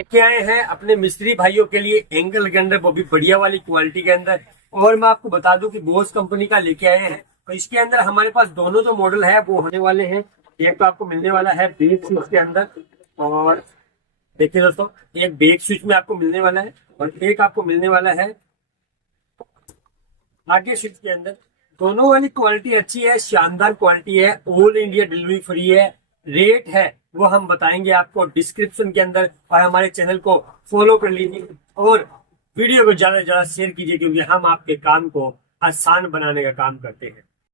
लेके आए हैं अपने मिस्त्री भाइयों के लिए एंगल के अंदर, वो भी बढ़िया वाली क्वालिटी के अंदर। और मैं आपको बता दूं कि बोस कंपनी का लेके आए हैं। तो इसके अंदर हमारे पास दोनों जो मॉडल है वो होने वाले हैं। एक तो आपको मिलने वाला है बेक स्विच के अंदर, और देखिए दोस्तों, एक बेक स्विच में आपको मिलने वाला है और एक आपको मिलने वाला है आगे स्विच के अंदर। दोनों वाली क्वालिटी अच्छी है, शानदार क्वालिटी है, ऑल इंडिया डिलीवरी फ्री है। रेट है वो हम बताएंगे आपको डिस्क्रिप्शन के अंदर, और हमारे चैनल को फॉलो कर लीजिए और वीडियो को ज्यादा से ज्यादा शेयर कीजिए, क्योंकि हम आपके काम को आसान बनाने का काम करते हैं।